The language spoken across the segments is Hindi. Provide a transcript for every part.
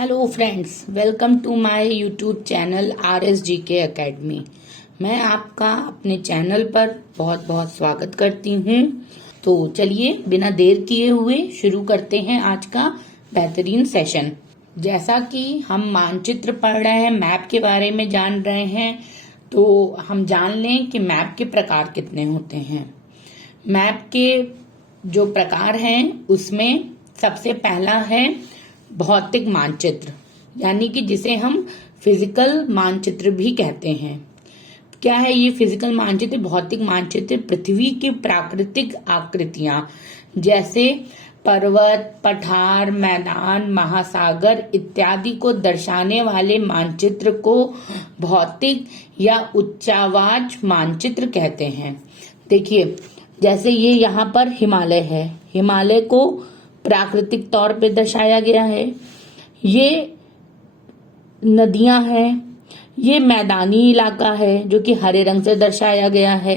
Hello friends, welcome to my YouTube channel RSGK academy. मैं आपका अपने चैनल पर बहुत बहुत स्वागत करती हूँ। तो चलिए बिना देर किए हुए शुरू करते हैं आज का बेहतरीन सेशन। जैसा कि हम मानचित्र पढ़ रहे हैं, मैप के बारे में जान रहे हैं, तो हम जान लें कि मैप के प्रकार कितने होते हैं। मैप के जो प्रकार हैं उसमें सबसे पहला है भौतिक मानचित्र, यानी कि जिसे हम फिजिकल मानचित्र भी कहते हैं। क्या है ये फिजिकल मानचित्र? भौतिक मानचित्र पृथ्वी की प्राकृतिक आकृतियां जैसे पर्वत, पठार, मैदान, महासागर इत्यादि को दर्शाने वाले मानचित्र को भौतिक या उच्चावाच मानचित्र कहते हैं। देखिए, जैसे ये यहाँ पर हिमालय है, हिमालय को प्राकृतिक तौर पे दर्शाया गया है। ये नदियां हैं, ये मैदानी इलाका है जो कि हरे रंग से दर्शाया गया है।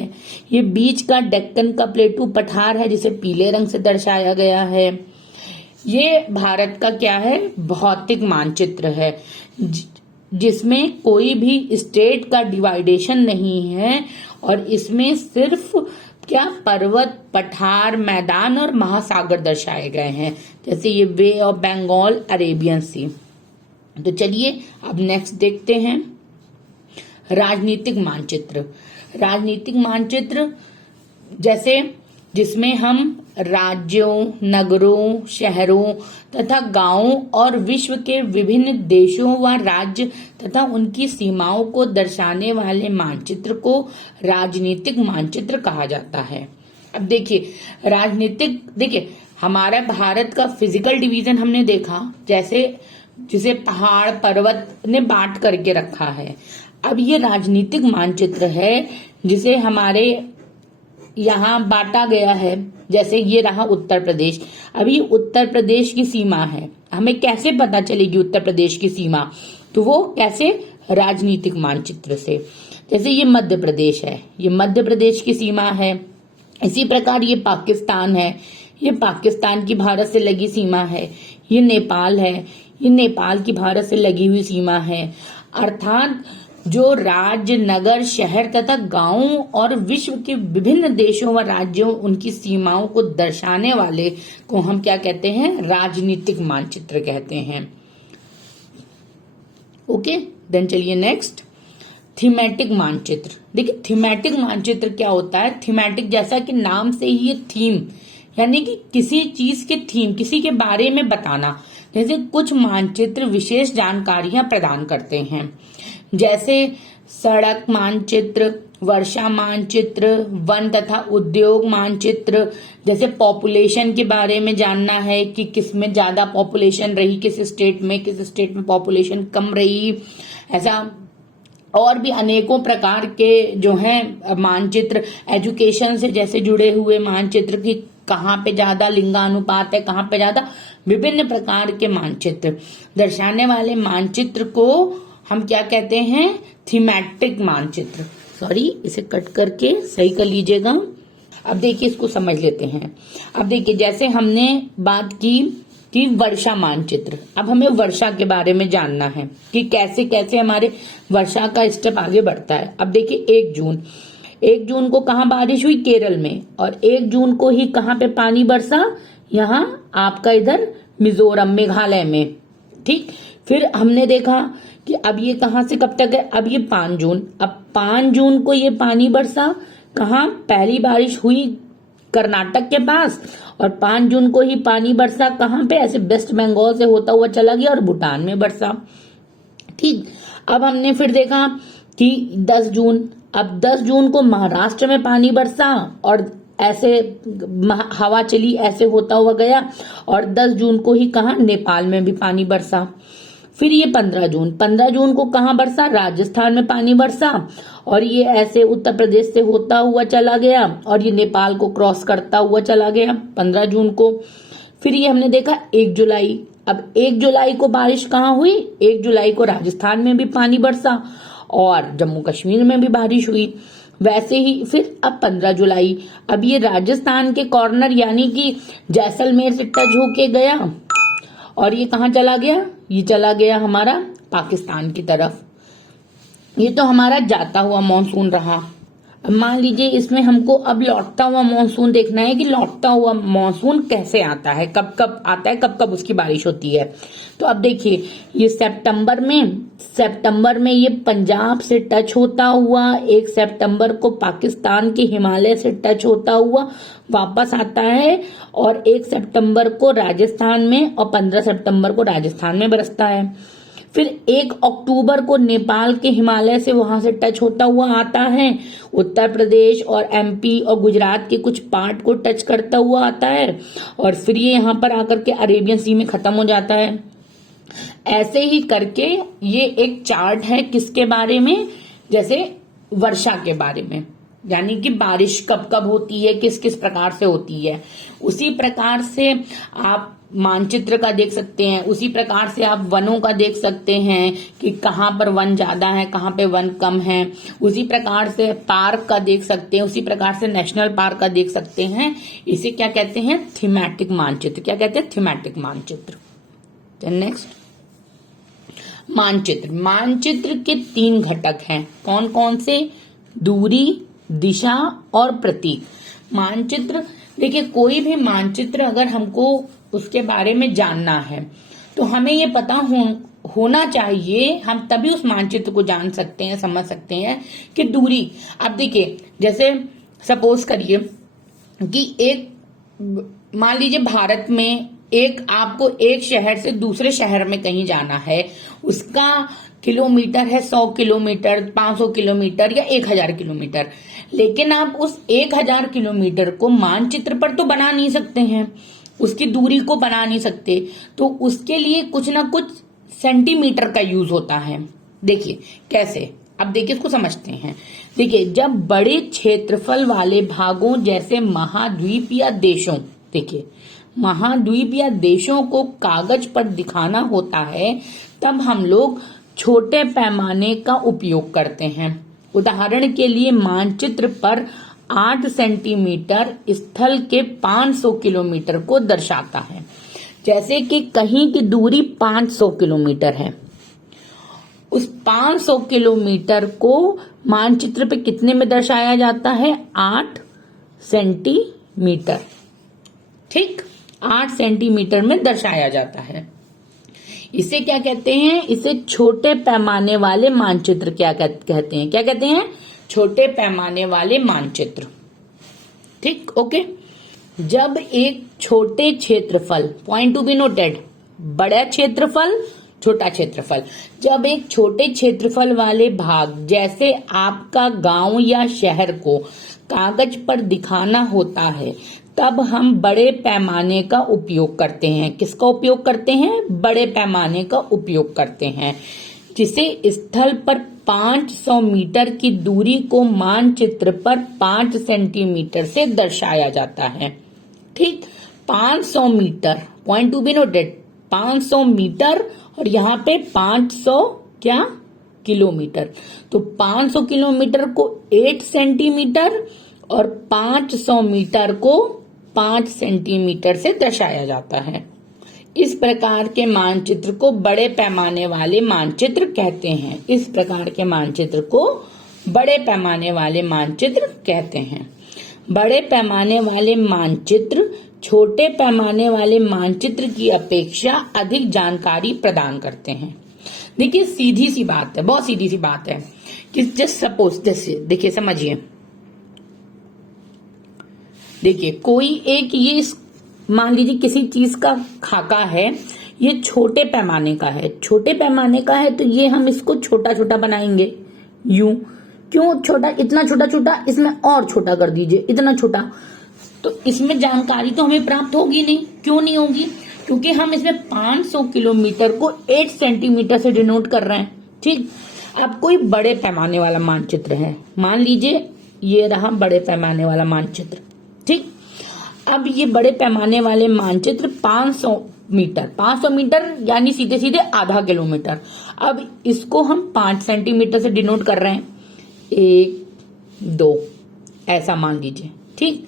ये बीच का डेक्कन का प्लेटू पठार है जिसे पीले रंग से दर्शाया गया है। ये भारत का क्या है? भौतिक मानचित्र है जिसमें कोई भी स्टेट का डिवाइडेशन नहीं है और इसमें सिर्फ क्या पर्वत, पठार, मैदान और महासागर दर्शाए गए हैं, जैसे ये वे ऑफ बंगाल, अरेबियन सी। तो चलिए अब नेक्स्ट देखते हैं राजनीतिक मानचित्र। राजनीतिक मानचित्र जैसे जिसमें हम राज्यों, नगरों, शहरों तथा गांवों और विश्व के विभिन्न देशों व राज्य तथा उनकी सीमाओं को दर्शाने वाले मानचित्र को राजनीतिक मानचित्र कहा जाता है। अब देखिए राजनीतिक, देखिए हमारा भारत का फिजिकल डिवीजन हमने देखा, जैसे जिसे पहाड़ पर्वत ने बांट करके रखा है। अब ये राजनीतिक मानचित्र है जिसे हमारे यहाँ बांटा गया है। जैसे ये रहा उत्तर प्रदेश, अभी उत्तर प्रदेश की सीमा है। हमें कैसे पता चलेगी उत्तर प्रदेश की सीमा? तो वो कैसे? राजनीतिक मानचित्र से। जैसे ये मध्य प्रदेश है, ये मध्य प्रदेश की सीमा है। इसी प्रकार ये पाकिस्तान है, ये पाकिस्तान की भारत से लगी सीमा है। ये नेपाल है, ये नेपाल की भारत से लगी हुई सीमा है। अर्थात जो राज्य, नगर, शहर तथा गांवों और विश्व के विभिन्न देशों व राज्यों उनकी सीमाओं को दर्शाने वाले को हम क्या कहते हैं? राजनीतिक मानचित्र कहते हैं। ओके, देन चलिए नेक्स्ट थीमेटिक मानचित्र। देखिए थीमेटिक मानचित्र क्या होता है? थीमेटिक जैसा कि नाम से ही ये थीम, यानी कि किसी चीज के थीम, किसी के बारे में बताना। जैसे कुछ मानचित्र विशेष जानकारियां प्रदान करते हैं, जैसे सड़क मानचित्र, वर्षा मानचित्र, वन तथा उद्योग मानचित्र। जैसे पॉपुलेशन के बारे में जानना है कि किस में ज्यादा पॉपुलेशन रही, किस स्टेट में पॉपुलेशन कम रही। ऐसा और भी अनेकों प्रकार के जो हैं मानचित्र। एजुकेशन से जैसे जुड़े हुए मानचित्र की कहाँ पे ज्यादा लिंगानुपात है, कहाँ पे ज्यादा, विभिन्न प्रकार के मानचित्र दर्शाने वाले मानचित्र को हम क्या कहते हैं? थीमेटिक मानचित्र। सॉरी, इसे कट करके सही कर लीजिएगा। अब देखिए इसको समझ लेते हैं। अब देखिए जैसे हमने बात की कि वर्षा मानचित्र, अब हमें वर्षा के बारे में जानना है कि कैसे कैसे हमारे वर्षा का स्टेप आगे बढ़ता है। अब देखिए 1 जून को कहाँ बारिश हुई? केरल में। और 1 जून को ही कहाँ पे पानी बरसा? यहाँ आपका इधर मिजोरम, मेघालय में। ठीक, फिर हमने देखा कि अब ये कहां से कब तक है? अब ये 5 जून। अब 5 जून को ये पानी बरसा कहाँ? पहली बारिश हुई कर्नाटक के पास, और 5 जून को ही पानी बरसा कहाँ पे? ऐसे वेस्ट बंगाल से होता हुआ चला गया और भूटान में बरसा। ठीक, अब हमने फिर देखा कि 10 जून, अब 10 जून को महाराष्ट्र में पानी बरसा और ऐसे हवा चली, ऐसे होता हुआ गया, और 10 जून को ही कहा? नेपाल में भी पानी बरसा। फिर ये 15 जून को कहाँ बरसा? राजस्थान में पानी बरसा, और ये ऐसे उत्तर प्रदेश से होता हुआ चला गया और ये नेपाल को क्रॉस करता हुआ चला गया 15 जून को। फिर ये हमने देखा 1 जुलाई। अब 1 जुलाई को बारिश कहाँ हुई? 1 जुलाई को राजस्थान में भी पानी बरसा और जम्मू कश्मीर में भी बारिश हुई। वैसे ही फिर अब 15 जुलाई, अब ये राजस्थान के कॉर्नर यानी कि जैसलमेर से टच होके गया और ये कहाँ चला गया? ये चला गया हमारा पाकिस्तान की तरफ। ये तो हमारा जाता हुआ मॉनसून रहा। अब मान लीजिए इसमें हमको अब लौटता हुआ मॉनसून देखना है कि लौटता हुआ मॉनसून कैसे आता है, कब कब आता है, कब कब उसकी बारिश होती है। तो अब देखिए ये सितंबर में ये पंजाब से टच होता हुआ 1 सितंबर को पाकिस्तान के हिमालय से टच होता हुआ वापस आता है और 1 सितंबर को राजस्थान में और 15 सितंबर को राजस्थान में बरसता है। फिर 1 अक्टूबर को नेपाल के हिमालय से वहां से टच होता हुआ आता है, उत्तर प्रदेश और एमपी और गुजरात के कुछ पार्ट को टच करता हुआ आता है और फिर ये यहाँ पर आकर के अरेबियन सी में खत्म हो जाता है। ऐसे ही करके ये एक चार्ट है किसके बारे में, जैसे वर्षा के बारे में, यानी कि बारिश कब कब होती है, किस किस प्रकार से होती है। उसी प्रकार से आप मानचित्र का देख सकते हैं, उसी प्रकार से आप वनों का देख सकते हैं कि कहाँ पर वन ज्यादा है, कहाँ पे वन कम है। उसी प्रकार से पार्क का देख सकते हैं, उसी प्रकार से नेशनल पार्क का देख सकते हैं। इसे क्या कहते हैं, थीमेटिक मानचित्र। क्या कहते हैं, थीमेटिक मानचित्र। नेक्स्ट, मानचित्र के 3 घटक हैं। कौन कौन से, दूरी, दिशा और प्रतीक। मानचित्र, देखिए कोई भी मानचित्र अगर हमको उसके बारे में जानना है तो हमें ये पता होना चाहिए, हम तभी उस मानचित्र को जान सकते हैं, समझ सकते हैं कि दूरी। अब देखिए जैसे सपोज करिए कि मान लीजिए भारत में आपको एक शहर से दूसरे शहर में कहीं जाना है, उसका किलोमीटर है 100 किलोमीटर, 500 किलोमीटर या 1000 किलोमीटर। लेकिन आप उस 1000 किलोमीटर को मानचित्र पर तो बना नहीं सकते हैं, उसकी दूरी को बना नहीं सकते, तो उसके लिए कुछ ना कुछ सेंटीमीटर का यूज होता है। देखिए कैसे, अब देखिए इसको समझते हैं। देखिए जब बड़े क्षेत्रफल वाले भागों जैसे महाद्वीप या देशों, देखिए महाद्वीप या देशों को कागज पर दिखाना होता है, तब हम लोग छोटे पैमाने का उपयोग करते हैं। उदाहरण के लिए मानचित्र पर 8 सेंटीमीटर स्थल के 500 किलोमीटर को दर्शाता है। जैसे कि कहीं की दूरी 500 किलोमीटर है, उस 500 किलोमीटर को मानचित्र पे कितने में दर्शाया जाता है, 8 सेंटीमीटर। ठीक, 8 सेंटीमीटर में दर्शाया जाता है। इसे क्या कहते हैं, इसे छोटे पैमाने वाले मानचित्र क्या कहते हैं, क्या कहते हैं, छोटे पैमाने वाले मानचित्र। ठीक, ओके। जब एक छोटे क्षेत्रफल, पॉइंट टू बी नोटेड, बड़ा क्षेत्रफल छोटा क्षेत्रफल, जब एक छोटे क्षेत्रफल वाले भाग जैसे आपका गांव या शहर को कागज पर दिखाना होता है, तब हम बड़े पैमाने का उपयोग करते हैं। किसका उपयोग करते हैं, बड़े पैमाने का उपयोग करते हैं, जिसे स्थल पर 500 मीटर की दूरी को मानचित्र पर 5 सेंटीमीटर से दर्शाया जाता है। ठीक, 500 metre, point to be noted, 500 metre और यहाँ पे 500 क्या, किलोमीटर। तो 500 किलोमीटर को 8 सेंटीमीटर और 500 मीटर को 5 सेंटीमीटर से दर्शाया जाता है। इस प्रकार के मानचित्र को बड़े पैमाने वाले मानचित्र कहते हैं। इस प्रकार के मानचित्र को बड़े पैमाने वाले मानचित्र कहते हैं। बड़े पैमाने वाले मानचित्र छोटे पैमाने वाले मानचित्र की अपेक्षा अधिक जानकारी प्रदान करते हैं। देखिए सीधी सी बात है, बहुत सीधी सी बात है कि जस्ट सपोज, जैसे देखिए समझिए, देखिए कोई एक ये मान लीजिए किसी चीज का खाका है, ये छोटे पैमाने का है, छोटे पैमाने का है तो ये हम इसको छोटा छोटा बनाएंगे। यूं क्यों छोटा, इतना छोटा छोटा, इसमें और छोटा कर दीजिए, इतना छोटा, तो इसमें जानकारी तो हमें प्राप्त होगी नहीं। क्यों नहीं होगी, क्योंकि हम इसमें 500 किलोमीटर को 8 सेंटीमीटर से डिनोट कर रहे हैं। ठीक, अब कोई बड़े पैमाने वाला मानचित्र है, मान लीजिए ये रहा बड़े पैमाने वाला मानचित्र। ठीक, अब ये बड़े पैमाने वाले मानचित्र 500 मीटर यानी सीधे सीधे आधा किलोमीटर। अब इसको हम 5 सेंटीमीटर से डिनोट कर रहे हैं, 1 2 ऐसा मान लीजिए। ठीक,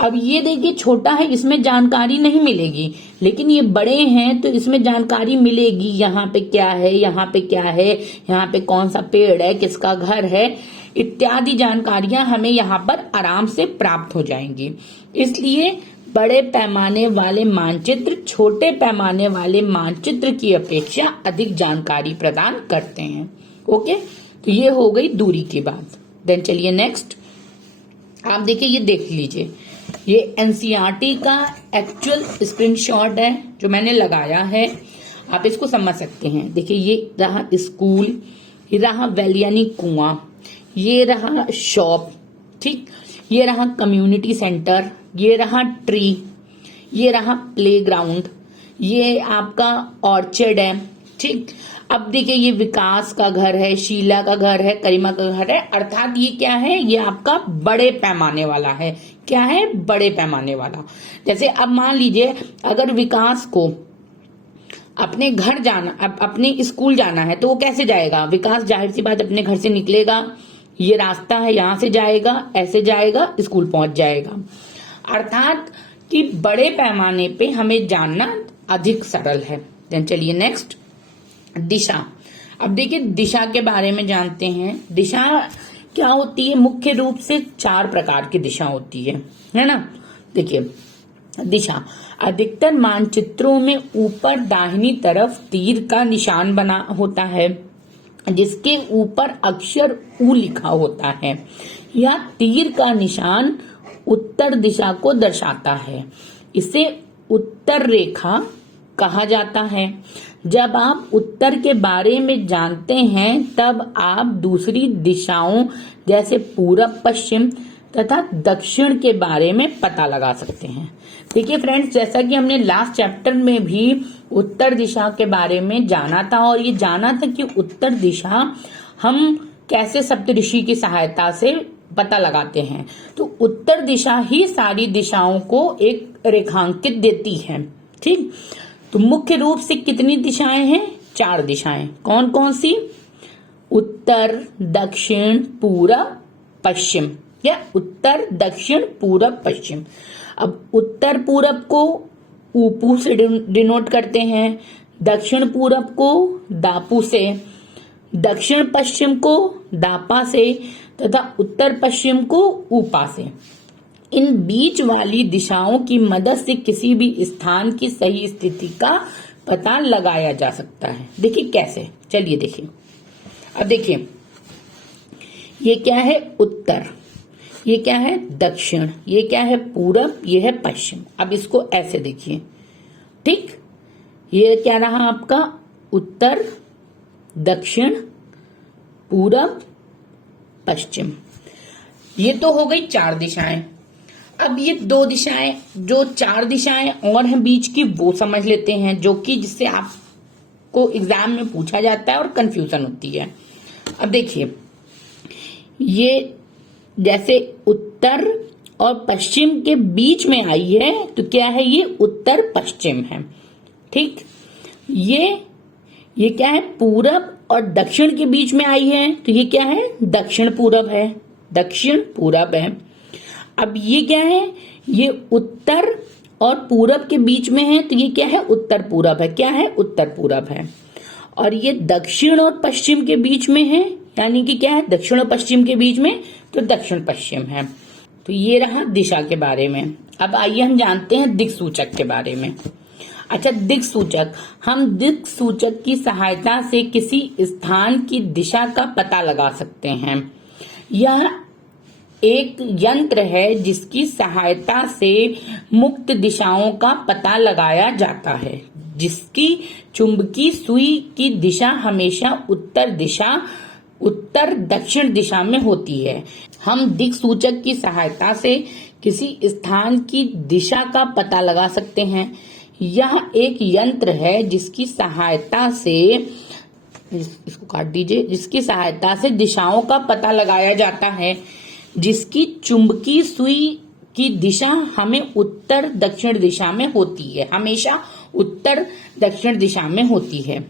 अब ये देखिए छोटा है, इसमें जानकारी नहीं मिलेगी, लेकिन ये बड़े हैं तो इसमें जानकारी मिलेगी। यहाँ पे क्या है, यहाँ पे क्या है, यहाँ पे कौन सा पेड़ है, किसका घर है, इत्यादि जानकारियां हमें यहाँ पर आराम से प्राप्त हो जाएंगी। इसलिए बड़े पैमाने वाले मानचित्र छोटे पैमाने वाले मानचित्र की अपेक्षा अधिक जानकारी प्रदान करते हैं। ओके, तो ये हो गई दूरी की बात। देन चलिए नेक्स्ट, आप देखिए, ये देख लीजिए, ये एनसीईआरटी का एक्चुअल स्क्रीनशॉट है जो मैंने लगाया है, आप इसको समझ सकते हैं। देखिए, ये रहा स्कूल, ये रहा वेल यानी कुआं, ये रहा शॉप, ठीक, ये रहा कम्युनिटी सेंटर, ये रहा ट्री, ये रहा प्लेग्राउंड, ये आपका ऑर्चर्ड है, ठीक। अब देखिए, ये विकास का घर है, शीला का घर है, करीमा का घर है, अर्थात ये क्या है, ये आपका बड़े पैमाने वाला है। क्या है, बड़े पैमाने वाला। जैसे अब मान लीजिए अगर विकास को अपने घर जाना, अपने स्कूल जाना है तो वो कैसे जाएगा? विकास जाहिर सी बात अपने घर से निकलेगा, ये रास्ता है, यहां से जाएगा, ऐसे जाएगा, स्कूल पहुंच जाएगा। अर्थात कि बड़े पैमाने पे हमें जानना अधिक सरल है। देन चलिए नेक्स्ट, दिशा। अब देखिए, दिशा के बारे में जानते हैं। दिशा क्या होती है? मुख्य रूप से 4 प्रकार की दिशा होती है ना। देखिए, दिशा अधिकतर मानचित्रों में ऊपर दाहिनी तरफ तीर का निशान बना होता है, जिसके ऊपर अक्षर ऊ लिखा होता है। यह तीर का निशान उत्तर दिशा को दर्शाता है। इसे उत्तर रेखा कहा जाता है। जब आप उत्तर के बारे में जानते हैं तब आप दूसरी दिशाओं जैसे पूरब, पश्चिम तथा दक्षिण के बारे में पता लगा सकते हैं। देखिए फ्रेंड्स, जैसा कि हमने लास्ट चैप्टर में भी उत्तर दिशा के बारे में जाना था, और ये जाना था कि उत्तर दिशा हम कैसे सप्तऋषि की सहायता से पता लगाते हैं। तो उत्तर दिशा ही सारी दिशाओं को एक रेखांकित देती है, ठीक। तो मुख्य रूप से कितनी दिशाएं हैं? 4 दिशाएं। कौन कौन सी? उत्तर, दक्षिण, पूरब, पश्चिम, या उत्तर, दक्षिण, पूरब, पश्चिम। अब उत्तर पूरब को ऊपू से डिनोट करते हैं, दक्षिण पूरब को दापू से, दक्षिण पश्चिम को दापा से तथा उत्तर पश्चिम को ऊपा से। इन बीच वाली दिशाओं की मदद से किसी भी स्थान की सही स्थिति का पता लगाया जा सकता है। देखिए कैसे, चलिए देखिए। अब देखिए, ये क्या है? उत्तर, ये क्या है? दक्षिण, ये क्या है? पूरब, ये है पश्चिम। अब इसको ऐसे देखिए, ठीक। ये क्या रहा आपका? उत्तर, दक्षिण, पूरब, पश्चिम। ये तो हो गई 4 दिशाएं। अब ये 2 दिशाएं, जो 4 दिशाएं और हैं बीच की, वो समझ लेते हैं, जो कि जिससे आपको एग्जाम में पूछा जाता है और कंफ्यूजन होती है। अब देखिए, ये जैसे उत्तर और पश्चिम के बीच में आई है तो क्या है? ये उत्तर पश्चिम है, ठीक। ये क्या है? पूरब और दक्षिण के बीच में आई है तो ये क्या है? दक्षिण पूरब है, दक्षिण पूरब है। अब ये क्या है? ये उत्तर और पूरब के बीच में है तो ये क्या है? उत्तर पूरब है। क्या है? उत्तर पूरब है। और ये दक्षिण और पश्चिम के बीच में है, यानी कि क्या है? दक्षिण और पश्चिम के बीच में, तो दक्षिण पश्चिम है। तो ये रहा दिशा के बारे में। अब आइए हम जानते हैं दिक्सूचक के बारे में। अच्छा, दिक्सूचक, हम दिक्सूचक की सहायता से किसी स्थान की दिशा का पता लगा सकते हैं। यह एक यंत्र है जिसकी सहायता से मुक्त दिशाओं का पता लगाया जाता है, जिसकी चुंबकीय सुई की दिशा हमेशा उत्तर दक्षिण दिशा में होती है। हम दिक्सूचक की सहायता से किसी स्थान की दिशा का पता लगा सकते हैं। यह एक यंत्र है जिसकी सहायता से, इसको काट दीजिए, जिसकी सहायता से दिशाओं का पता लगाया जाता है, जिसकी चुंबकीय सुई की दिशा हमें उत्तर दक्षिण दिशा में होती है, हमेशा उत्तर दक्षिण दिशा में होती है।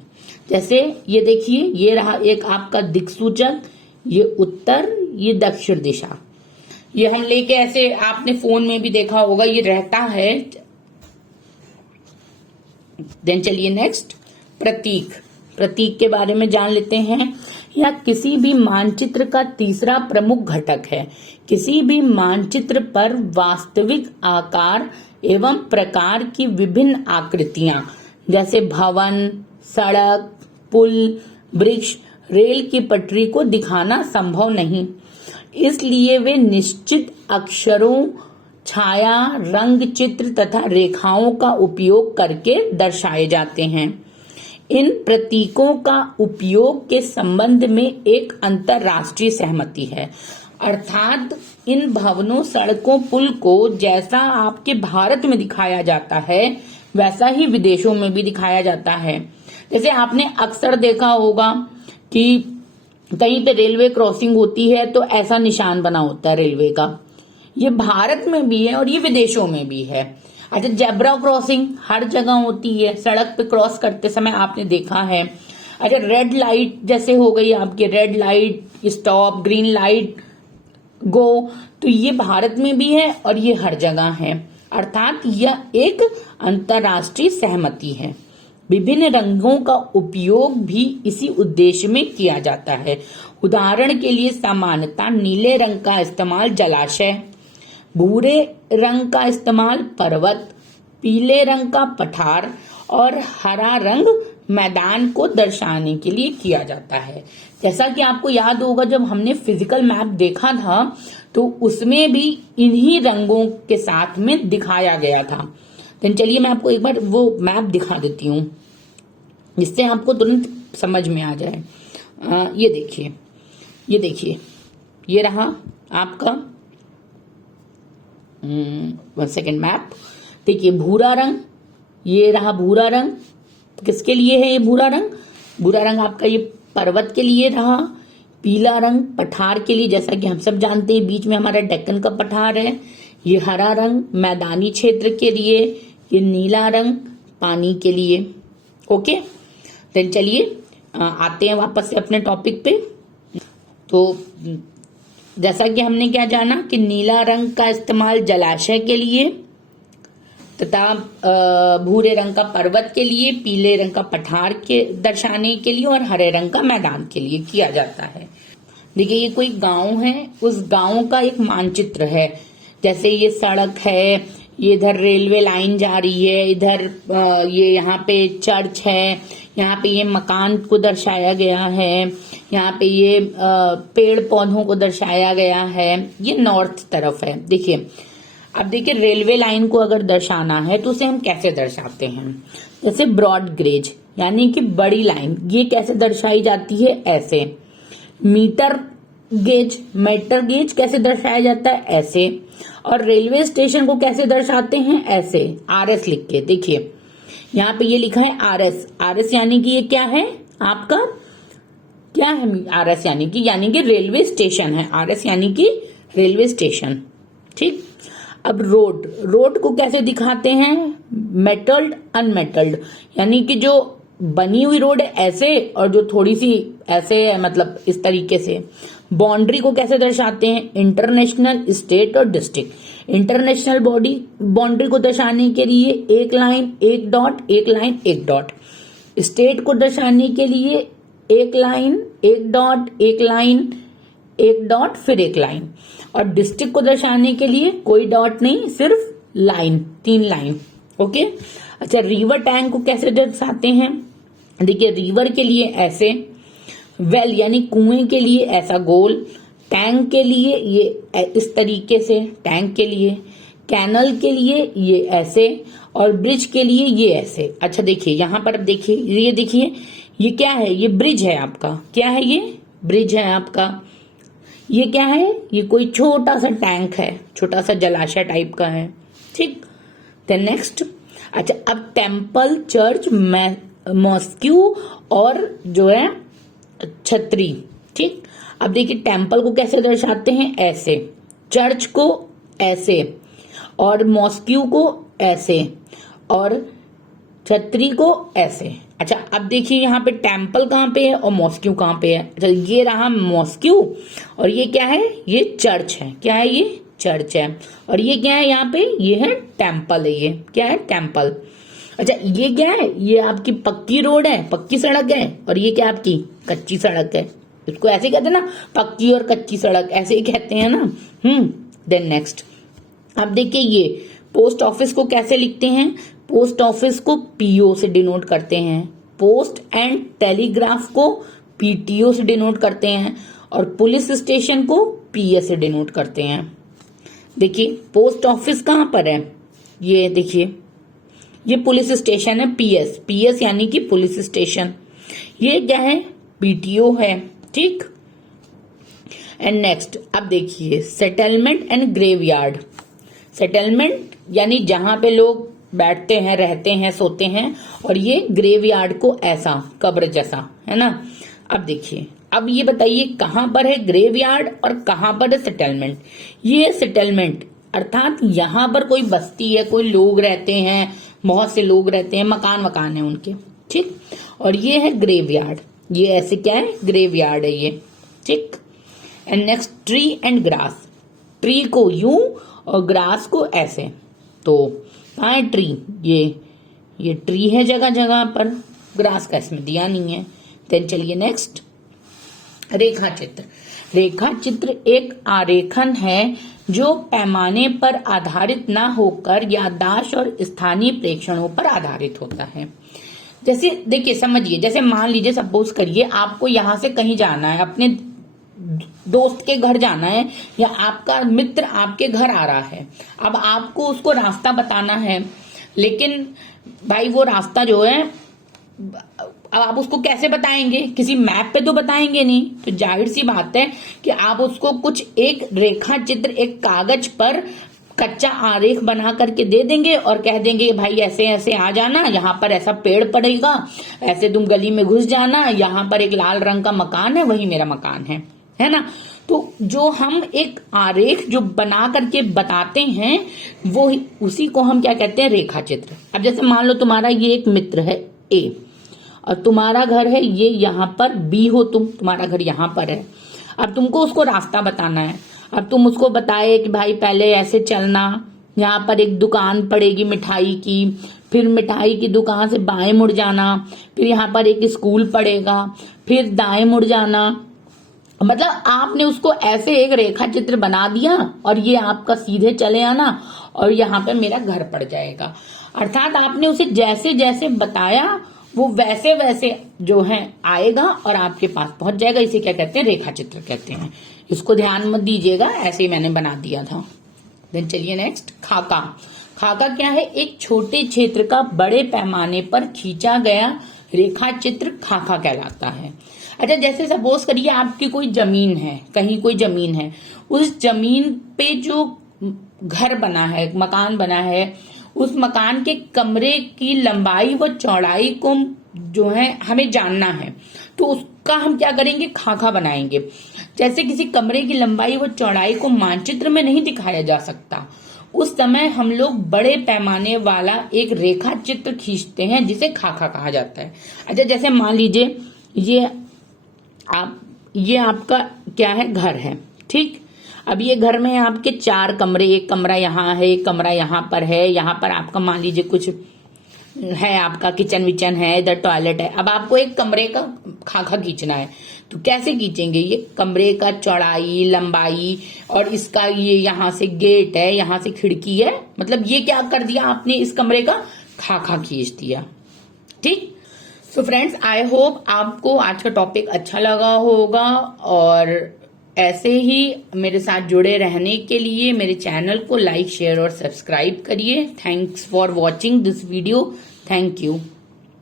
जैसे ये देखिए, ये रहा एक आपका दिक्सूचक, ये उत्तर, ये दक्षिण दिशा। ये हम लेके ऐसे, आपने फोन में भी देखा होगा, ये रहता है। देन चलिए नेक्स्ट, प्रतीक। प्रतीक के बारे में जान लेते हैं। यह किसी भी मानचित्र का तीसरा प्रमुख घटक है। किसी भी मानचित्र पर वास्तविक आकार एवं प्रकार की विभिन्न आकृतियां जैसे भवन, सड़क, पुल, वृक्ष, रेल की पटरी को दिखाना संभव नहीं। इसलिए वे निश्चित अक्षरों, छाया, रंग, चित्र तथा रेखाओं का उपयोग करके दर्शाए जाते हैं। इन प्रतीकों का उपयोग के संबंध में एक अंतरराष्ट्रीय सहमति है, अर्थात इन भवनों, सड़कों, पुल को जैसा आपके भारत में दिखाया जाता है वैसा ही विदेशों में भी दिखाया जाता है। जैसे आपने अक्सर देखा होगा कि कहीं पे रेलवे क्रॉसिंग होती है तो ऐसा निशान बना होता है रेलवे का। ये भारत में भी है और ये विदेशों में भी है। अच्छा, जेब्रा क्रॉसिंग हर जगह होती है, सड़क पे क्रॉस करते समय आपने देखा है। अच्छा, रेड लाइट जैसे हो गई आपकी, red light stop, green light go, तो ये भारत में भी है और ये हर जगह है, अर्थात यह एक अंतरराष्ट्रीय सहमति है। विभिन्न रंगों का उपयोग भी इसी उद्देश्य में किया जाता है। उदाहरण के लिए सामान्यतः नीले रंग का इस्तेमाल जलाशय, भूरे रंग का इस्तेमाल पर्वत, पीले रंग का पठार और हरा रंग मैदान को दर्शाने के लिए किया जाता है। जैसा कि आपको याद होगा, जब हमने फिजिकल मैप देखा था तो उसमें भी इन्हीं रंगों के साथ में दिखाया गया था। तो चलिए मैं आपको एक बार वो मैप दिखा देती हूँ जिससे आपको तुरंत समझ में आ जाए। ये देखिए, ये देखिए, ये रहा आपका 1 सेकेंड मैप। देखिए भूरा रंग, ये रहा भूरा रंग। किसके लिए है ये भूरा रंग? भूरा रंग आपका ये पर्वत के लिए रहा। पीला रंग पठार के लिए, जैसा कि हम सब जानते हैं बीच में हमारा डेक्कन का पठार है। ये हरा रंग मैदानी क्षेत्र के लिए, ये नीला रंग पानी के लिए। ओके, तो चलिए आते हैं वापस से अपने टॉपिक पे। तो जैसा कि हमने क्या जाना कि नीला रंग का इस्तेमाल जलाशय के लिए तथा भूरे रंग का पर्वत के लिए, पीले रंग का पठार के दर्शाने के लिए और हरे रंग का मैदान के लिए किया जाता है। देखिए ये कोई गांव है, उस गांव का एक मानचित्र है। जैसे ये सड़क है, ये इधर रेलवे लाइन जा रही है, इधर ये यहाँ पे चर्च है, यहाँ पे ये मकान को दर्शाया गया है, यहाँ पे ये पेड़ पौधों को दर्शाया गया है। ये नॉर्थ तरफ है। देखिए अब देखिए रेलवे लाइन को अगर दर्शाना है तो उसे हम कैसे दर्शाते हैं? जैसे ब्रॉड गेज यानी कि बड़ी लाइन, ये कैसे दर्शाई जाती है? ऐसे। मीटर गेज कैसे दर्शाया जाता है? ऐसे। और रेलवे स्टेशन को कैसे दर्शाते हैं? ऐसे, आरएस लिख के। देखिए यहाँ पे ये लिखा है आरएस। आरएस यानी कि ये क्या है आपका? क्या है आरएस? यानी कि रेलवे स्टेशन है। आरएस यानी कि रेलवे स्टेशन। ठीक। अब रोड को कैसे दिखाते हैं? मेटल्ड, अनमेटल्ड, यानी कि जो बनी हुई रोड है ऐसे और जो थोड़ी सी ऐसे है, मतलब इस तरीके से। बाउंड्री को कैसे दर्शाते हैं? इंटरनेशनल, स्टेट और डिस्ट्रिक्ट। इंटरनेशनल बाउंड्री को दर्शाने के लिए एक लाइन, एक डॉट, एक लाइन, एक डॉट। स्टेट को दर्शाने के लिए एक लाइन, एक डॉट, एक लाइन, एक डॉट, फिर एक लाइन। और डिस्ट्रिक्ट को दर्शाने के लिए कोई डॉट नहीं, सिर्फ लाइन, 3 लाइन। ओके। अच्छा, रिवर टैंक को कैसे दर्शाते हैं? देखिए रिवर के लिए ऐसे, वेल यानी कुएं के लिए ऐसा गोल, टैंक के लिए ये इस तरीके से, टैंक के लिए, कैनल के लिए ये ऐसे और ब्रिज के लिए ये ऐसे। अच्छा देखिए यहाँ पर देखिए, ये देखिए ये क्या है? ये ब्रिज है आपका। क्या है ये? ब्रिज है आपका। ये क्या है? ये कोई छोटा सा टैंक है, छोटा सा जलाशय टाइप का है। ठीक। Then next. अच्छा, अब टेम्पल, चर्च, मॉस्क्यू और जो है छतरी। ठीक। अब देखिए टेम्पल को कैसे दर्शाते हैं? ऐसे। चर्च को ऐसे और मॉस्क्यू को ऐसे और छतरी को ऐसे। अच्छा अब देखिए यहाँ पे टेम्पल कहाँ पे है और मॉस्क्यू कहाँ पे है? अच्छा ये रहा मॉस्क्यू और ये क्या है? ये चर्च है। क्या है ये? चर्च है। और ये क्या है यहाँ पे, ये है टेम्पल है। ये क्या है, टेम्पल। अच्छा ये क्या है, ये आपकी पक्की रोड है, पक्की सड़क है। और ये क्या आपकी कच्ची सड़क है। इसको ऐसे कहते हैं ना, पक्की और कच्ची सड़क ऐसे ही कहते हैं ना। देन नेक्स्ट, अब देखिए ये पोस्ट ऑफिस को कैसे लिखते हैं। पोस्ट ऑफिस को पीओ से डिनोट करते हैं, पोस्ट एंड टेलीग्राफ को पीटीओ से डिनोट करते हैं, और पुलिस स्टेशन को पीएस से डिनोट करते हैं। देखिए पोस्ट ऑफिस कहां पर है, ये देखिए ये पुलिस स्टेशन है, पीएस। पीएस यानी कि पुलिस स्टेशन। ये क्या है, पीटीओ है, ठीक। एंड नेक्स्ट, अब देखिए सेटलमेंट एंड ग्रेवयार्ड। सेटलमेंट यानी जहां पे लोग बैठते हैं, रहते हैं, सोते हैं, और ये ग्रेवयार्ड को ऐसा कब्र जैसा, है ना। अब देखिए, अब ये बताइए कहां पर है ग्रेवयार्ड और कहां पर है सेटलमेंट। ये सेटलमेंट अर्थात यहां पर कोई बस्ती है, कोई लोग रहते हैं, बहुत से लोग रहते हैं, मकान है उनके, ठीक। और ये है ग्रेवयार्ड, ये ऐसे क्या है, ग्रेवयार्ड है ये, ठीक। And next, tree and grass. Tree को यूं और ग्रास को ऐसे। तो कहाँ है ट्री, ये ट्री है जगह जगह पर, ग्रास का इसमें दिया नहीं है। देन चलिए नेक्स्ट, रेखा चित्र। रेखा चित्र एक आरेखन है जो पैमाने पर आधारित ना होकर याददाश्त और स्थानीय प्रेक्षणों पर आधारित होता है। जैसे देखिए समझिए, जैसे मान लीजिए सपोज करिए आपको यहां से कहीं जाना है, अपने दोस्त के घर जाना है, या आपका मित्र आपके घर आ रहा है। अब आपको उसको रास्ता बताना है, लेकिन भाई वो रास्ता जो है, अब आप उसको कैसे बताएंगे, किसी मैप पे तो बताएंगे नहीं। तो जाहिर सी बात है कि आप उसको कुछ एक रेखा चित्र, एक कागज पर कच्चा आरेख बना करके दे देंगे और कह देंगे भाई ऐसे ऐसे आ जाना, यहाँ पर ऐसा पेड़ पड़ेगा, ऐसे तुम गली में घुस जाना, यहाँ पर एक लाल रंग का मकान है, वही मेरा मकान है ना। तो जो हम एक आरेख जो बना करके बताते हैं, वो उसी को हम क्या कहते हैं, रेखा चित्र। अब जैसे मान लो तुम्हारा ये एक मित्र है ए, और तुम्हारा घर है ये यहाँ पर, बी हो तुम, तुम्हारा घर यहाँ पर है। अब तुमको उसको रास्ता बताना है। अब तुम उसको बताए कि भाई पहले ऐसे चलना, यहाँ पर एक दुकान पड़ेगी मिठाई की, फिर मिठाई की दुकान से बाएं मुड़ जाना, फिर यहाँ पर एक स्कूल पड़ेगा, फिर दाएं मुड़ जाना। मतलब आपने उसको ऐसे एक रेखा चित्र बना दिया और ये आपका सीधे चले आना और यहाँ पे मेरा घर पड़ जाएगा। अर्थात आपने उसे जैसे जैसे बताया वो वैसे वैसे जो है आएगा और आपके पास पहुंच जाएगा। इसे क्या कहते हैं, रेखा चित्र कहते हैं। इसको ध्यान मत दीजिएगा, ऐसे ही मैंने बना दिया था। देन चलिए नेक्स्ट, खाका। खाका क्या है, एक छोटे क्षेत्र का बड़े पैमाने पर खींचा गया रेखा चित्र खाका कहलाता है। अच्छा जैसे सपोज करिए आपकी कोई जमीन है, कहीं कोई जमीन है, उस जमीन पे जो घर बना है, मकान बना है, उस मकान के कमरे की लंबाई व चौड़ाई को जो है हमें जानना है, तो उसका हम क्या करेंगे, खाका बनाएंगे। जैसे किसी कमरे की लंबाई व चौड़ाई को मानचित्र में नहीं दिखाया जा सकता, उस समय हम लोग बड़े पैमाने वाला एक रेखा चित्र खींचते हैं जिसे खाका कहा जाता है। अच्छा जैसे मान लीजिए ये आपका क्या है, घर है, ठीक। अब ये घर में आपके 4 कमरे, एक कमरा यहाँ है, एक कमरा यहाँ पर है, यहाँ पर आपका मान लीजिए कुछ है, आपका किचन विचन है, इधर टॉयलेट है। अब आपको एक कमरे का खाका खींचना है, तो कैसे खींचेंगे, ये कमरे का चौड़ाई लंबाई और इसका ये यहाँ से गेट है, यहाँ से खिड़की है, मतलब ये क्या कर दिया आपने, इस कमरे का खाका खींच दिया, ठीक। सो फ्रेंड्स, आई होप आपको आज का टॉपिक अच्छा लगा होगा, और ऐसे ही मेरे साथ जुड़े रहने के लिए मेरे चैनल को लाइक शेयर और सब्सक्राइब करिए। Thanks for watching this video. Thank you.